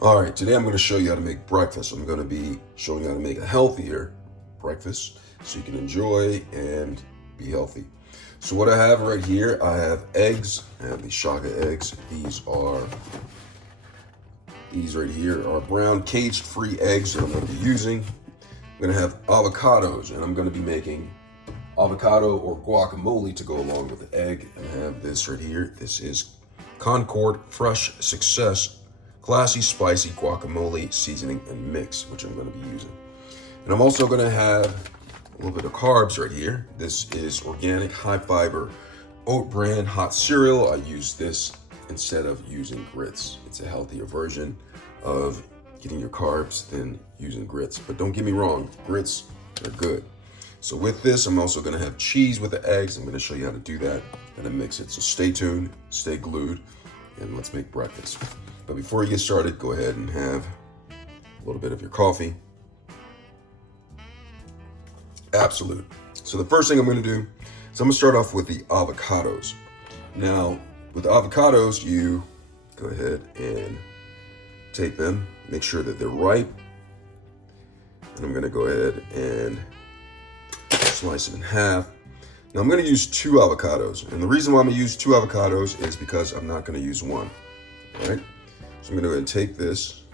All right, today I'm going to show you how to make breakfast. I'm going to be showing you how to make a healthier breakfast so you can enjoy and be healthy. So what I have right here, I have eggs. I have these Shaka eggs. These right here are brown cage-free eggs that I'm going to be using. I'm going to have avocados, and I'm going to be making avocado or guacamole to go along with the egg. And I have this right here. This is Concord Fresh Success Classy Spicy Guacamole Seasoning and Mix, which I'm going to be using. And I'm also going to have a little bit of carbs right here. This is organic, high fiber oat bran hot cereal. I use this instead of using grits. It's a healthier version of getting your carbs than using grits. But don't get me wrong, grits are good. So with this, I'm also going to have cheese with the eggs. I'm going to show you how to do that and to mix it. So stay tuned, stay glued, and let's make breakfast. But before you get started, go ahead and have a little bit of your coffee. Absolute. So the first thing I'm going to do is I'm going to start off with the avocados. Now, with the avocados, you go ahead and take them, make sure that they're ripe. And I'm going to go ahead and slice it in half. Now I'm going to use 2 avocados. And the reason why I'm going to use 2 avocados is because I'm not going to use one. All right? So I'm going to go ahead and take this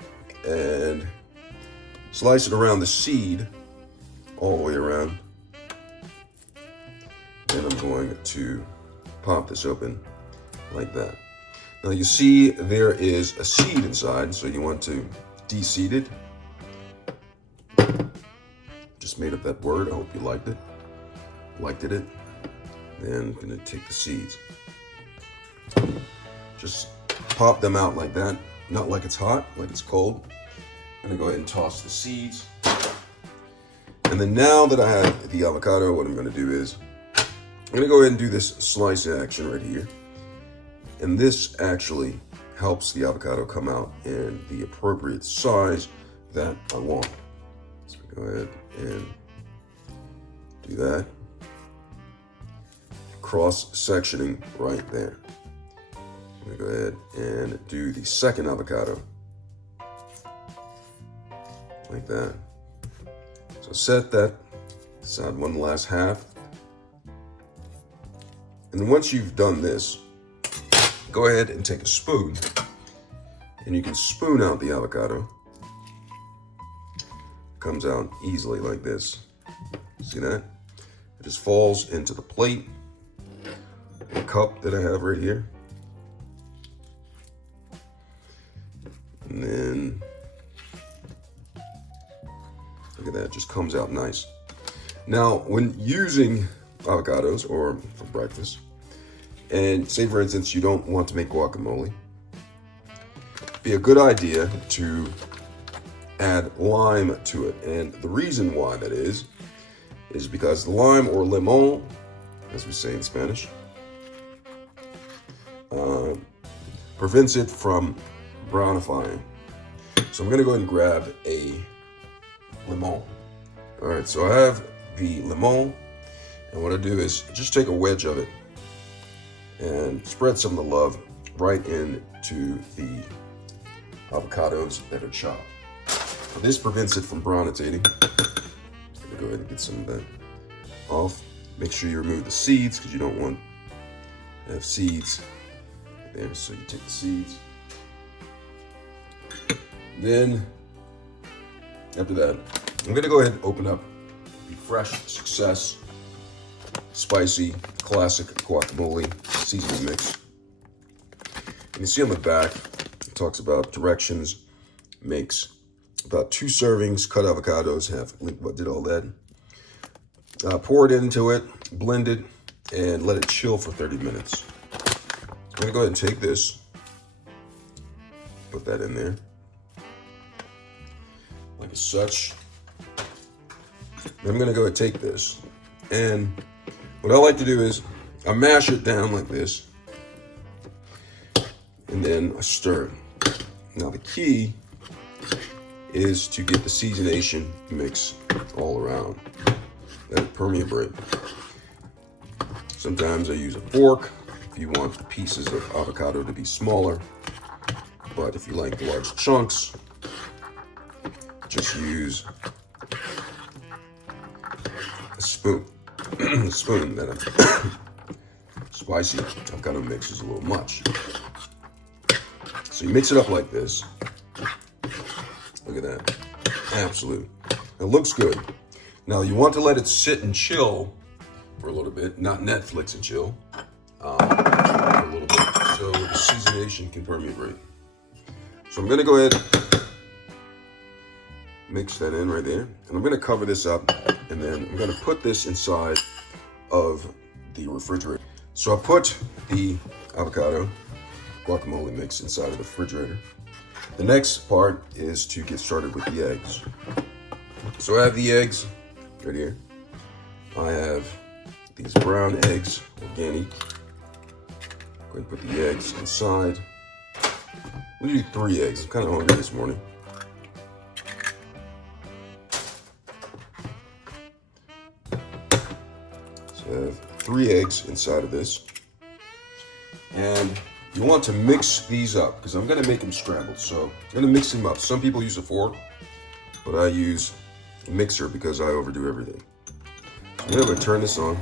and slice it around the seed all the way around. And I'm going to pop this open like that. Now you see there is a seed inside, so you want to de-seed it. Just made up that word. I hope you liked it. Then I'm going to take the seeds. Just pop them out like that. Not like it's hot, like it's cold. I'm going to go ahead and toss the seeds. And then now that I have the avocado, what I'm going to do is I'm going to go ahead and do this slice action right here. And this actually helps the avocado come out in the appropriate size that I want. So go ahead and do that. Cross-sectioning right there. I'm going to go ahead and do the second avocado. Like that. So set that aside one last half. And then once you've done this, go ahead and take a spoon. And you can spoon out the avocado. Comes out easily like this. See that? It just falls into the plate. The cup that I have right here. And then, look at that, it just comes out nice. Now, when using avocados or for breakfast, and say for instance, you don't want to make guacamole, it'd be a good idea to add lime to it. And the reason why that is because lime or limon, as we say in Spanish, prevents it from brownifying. So I'm going to go ahead and grab a limon. All right, so I have the limon, and what I do is just take a wedge of it and spread some of the love right into the avocados that are chopped. So this prevents it from brownitating. I'm going to go ahead and get some of that off. Make sure you remove the seeds because you don't want to have seeds there. So you take the seeds. Then, after that, I'm going to go ahead and open up the Fresh Success Spicy Classic Guacamole Seasoning Mix. And you see on the back, it talks about directions, makes about 2 servings, cut avocados, did all that. Pour it into it, blend it, and let it chill for 30 minutes. I'm going to go ahead and take this, put that in there. Like such. Then I'm going to go and take this, and what I like to do is I mash it down like this, and then I stir it. Now the key is to get the seasonation mix all around. Let it permeate. Sometimes I use a fork if you want the pieces of avocado to be smaller. but if you like the large chunks, just use a spoon. A spoon that spicy avocado mix is a little much. So you mix it up like this. Look at that. Absolute. It looks good. Now you want to let it sit and chill for a little bit, not Netflix and chill, for a little bit, so the seasonation can permeate. So I'm gonna go ahead, mix that in right there, and I'm gonna cover this up, and then I'm gonna put this inside of the refrigerator. So I put the avocado guacamole mix inside of the refrigerator. The next part is to get started with the eggs. So I have the eggs right here. I have these brown eggs, organic. Go ahead and put the eggs inside. I'm gonna do 3 eggs. I'm kind of hungry this morning. So I have 3 eggs inside of this. And you want to mix these up because I'm gonna make them scrambled. So I'm gonna mix them up. Some people use a fork, but I use a mixer because I overdo everything. So I'm gonna turn this on.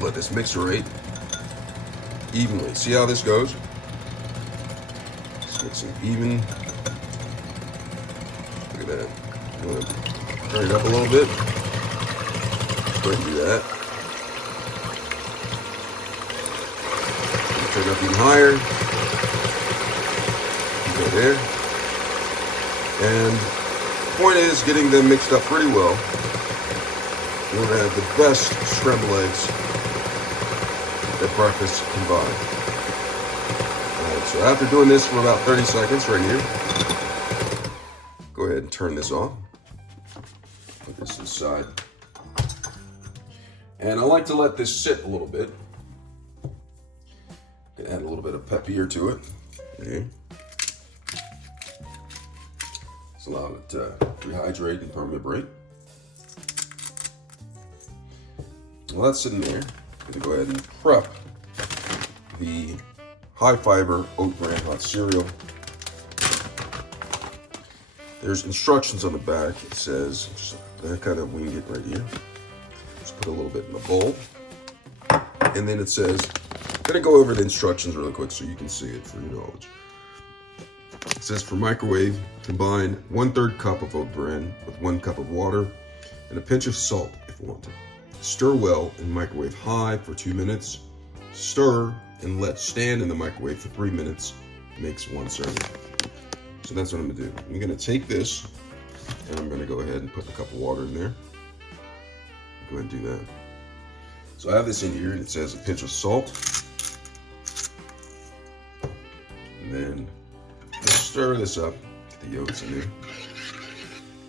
Let this mixerate evenly. See how this goes? Just mix it even. Look at that. I'm gonna turn it up a little bit. Go ahead and do that. Turn it up even higher. Right there. And the point is getting them mixed up pretty well. You're gonna have the best scrambled eggs that breakfast can buy. Alright, so after doing this for about 30 seconds right here, go ahead and turn this off. Put this to the side. And I like to let this sit a little bit. Add a little bit of peppier to it. Okay. Just allow it to rehydrate and permeate. Well, that's sitting there. I'm gonna go ahead and prep the high fiber oat bran hot cereal. There's instructions on the back. It says, just kind of wing it right here. Just put a little bit in the bowl. And then it says, I'm gonna go over the instructions really quick so you can see it for your knowledge. It says for microwave, combine 1/3 cup of oat bran with 1 cup of water and a pinch of salt if wanted. Stir well and microwave high for 2 minutes. Stir and let stand in the microwave for 3 minutes. Makes 1 serving. So that's what I'm gonna do. I'm gonna take this and I'm gonna go ahead and put a cup of water in there. Go ahead and do that. So I have this in here and it says a pinch of salt. And then stir this up, get the yolks in there.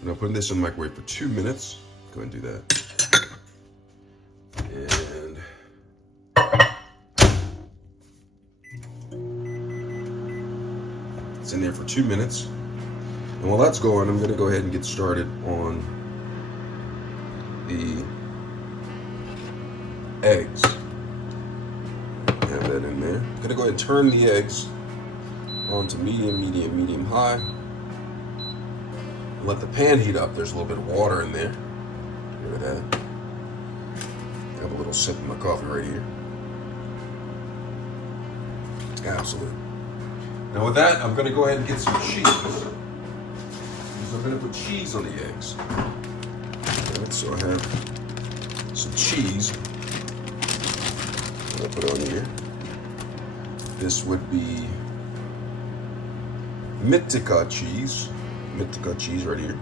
And I'm putting this in the microwave for 2 minutes. Go ahead and do that. And it's in there for 2 minutes. And while that's going, I'm gonna go ahead and get started on the eggs. Have that in there. I'm gonna go ahead and turn the eggs onto medium, high. And let the pan heat up. There's a little bit of water in there. Look at that. Have a little sip of my coffee right here. Absolute. Now with that, I'm gonna go ahead and get some cheese. So I'm gonna put cheese on the eggs. Alright, so I have some cheese. I'll put on here. This would be Mitica cheese. Mitica cheese right here.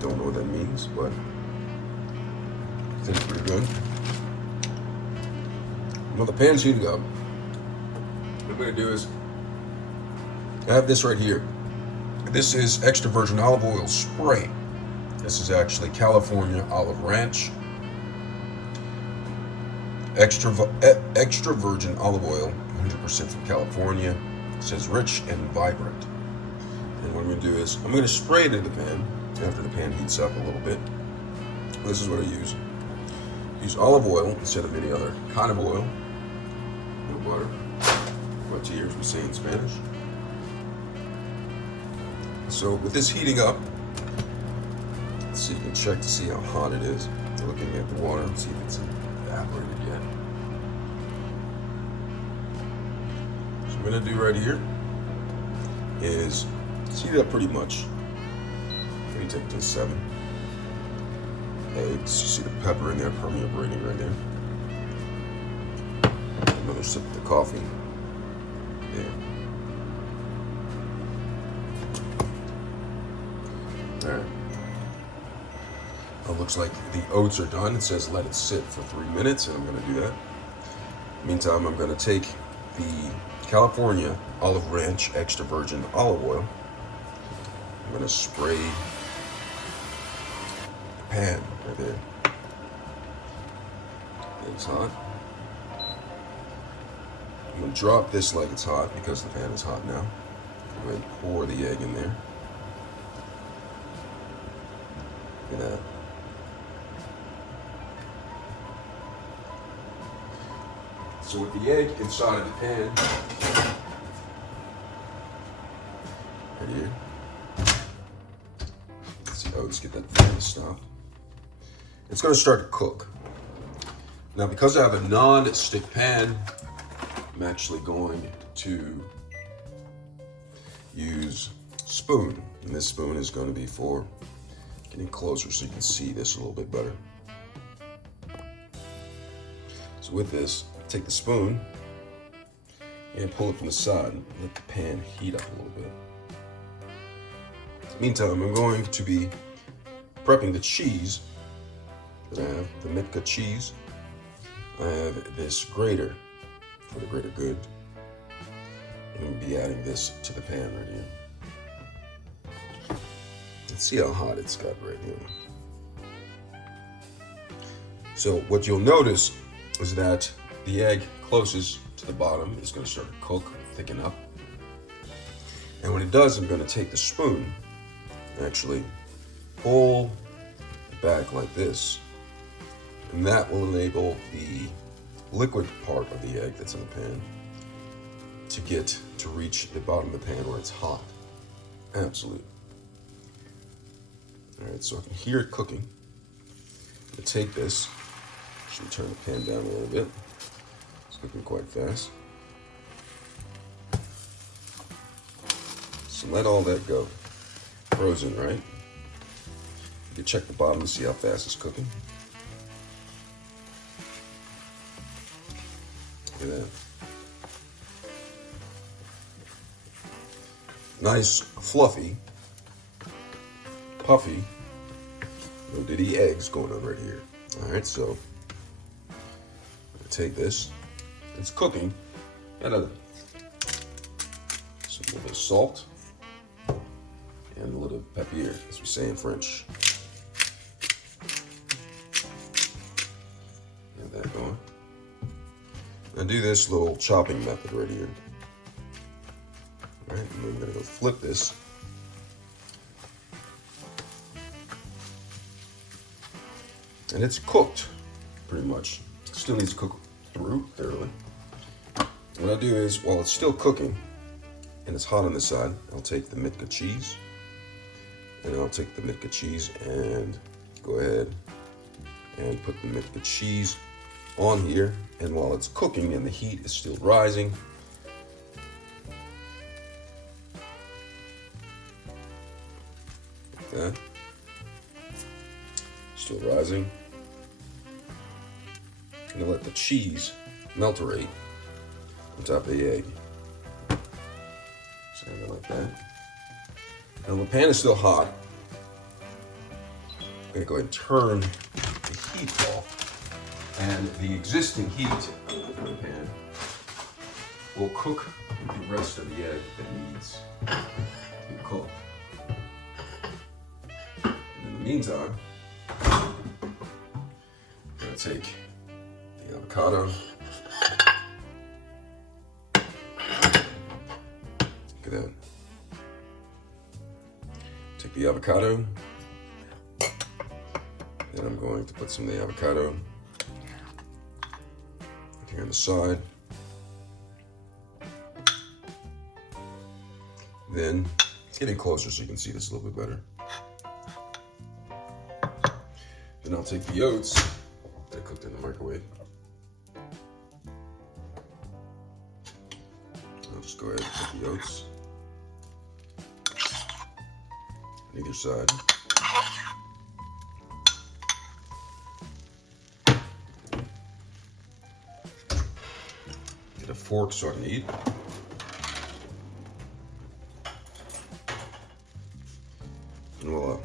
Don't know what that means, but I think it's pretty good. Well, the pan's heating up. What I'm gonna do is, I have this right here. This is extra virgin olive oil spray. This is actually California Olive Ranch. Extra virgin olive oil, 100% from California. It says rich and vibrant. And what I'm gonna do is, I'm gonna spray it in the pan after the pan heats up a little bit. This is what I use. Use olive oil instead of any other kind of oil. A little butter. tortilla, as we say in Spanish. So with this heating up, let's see, you can check to see how hot it is. Looking at the water, see if it's evaporated yet. So what I'm gonna do right here is heat it up pretty much. Maybe take it to 7. Eggs, you see the pepper in there permeating right there. Another sip of the coffee. There. Alright. It looks like the oats are done. It says let it sit for 3 minutes, and I'm going to do that. Meantime, I'm going to take the California Olive Ranch extra virgin olive oil. I'm going to spray the pan right there. It's hot. I'm going to drop this like it's hot because the pan is hot now. I'm going to pour the egg in there. Look at that. So with the egg inside of the pan, right here, let's see, let's get that fan stopped. It's going to start to cook. Now, because I have a non-stick pan, I'm actually going to use a spoon. And this spoon is going to be for getting closer so you can see this a little bit better. So with this, take the spoon and pull it from the side and let the pan heat up a little bit. Meantime, I'm going to be prepping the cheese. I have the Mitka cheese. I have this grater for the greater good. And I'm going to be adding this to the pan right here. Let's see how hot it's got right here. So what you'll notice is that the egg closest to the bottom is going to start to cook, thicken up. And when it does, I'm going to take the spoon and actually pull it back like this. And that will enable the liquid part of the egg that's in the pan to reach the bottom of the pan where it's hot. Absolute. All right, so I can hear it cooking. I'm going to take this. Should turn the pan down a little bit. It's cooking quite fast. So let all that go. Frozen, right? You can check the bottom to see how fast it's cooking. Look at that. Nice, fluffy, puffy, no diddy eggs going on right here. All right, so I'm gonna take this. It's cooking. Add a little bit of salt and a little pepper, as we say in French. Get that going. And do this little chopping method right here. All right, and then we're gonna go flip this. And it's cooked, pretty much. Still needs to cook through thoroughly. What I'll do is, while it's still cooking, and it's hot on the side, I'll take the Mitka cheese. And I'll take the Mitka cheese and go ahead and put the Mitka cheese on here. And while it's cooking and the heat is still rising, like that, still rising, and I'll let the cheese melterate on top of the egg. Something like that. Now the pan is still hot. I'm going to go ahead and turn the heat off. And the existing heat in the pan will cook the rest of the egg that needs to be cooked. And in the meantime, I'm going to take the avocado. Look at that. Take the avocado. Then I'm going to put some of the avocado here on the side. Then, getting closer so you can see this a little bit better. Then I'll take the oats that I cooked in the microwave. I'll just go ahead and put the oats on either side. Get a fork so I can eat. And voila,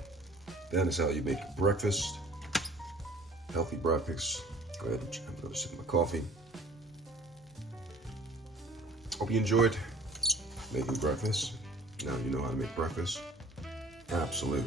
that is how you make breakfast. Healthy breakfast. Go ahead and have another sip of my coffee. Hope you enjoyed making breakfast. Now you know how to make breakfast. Absolute.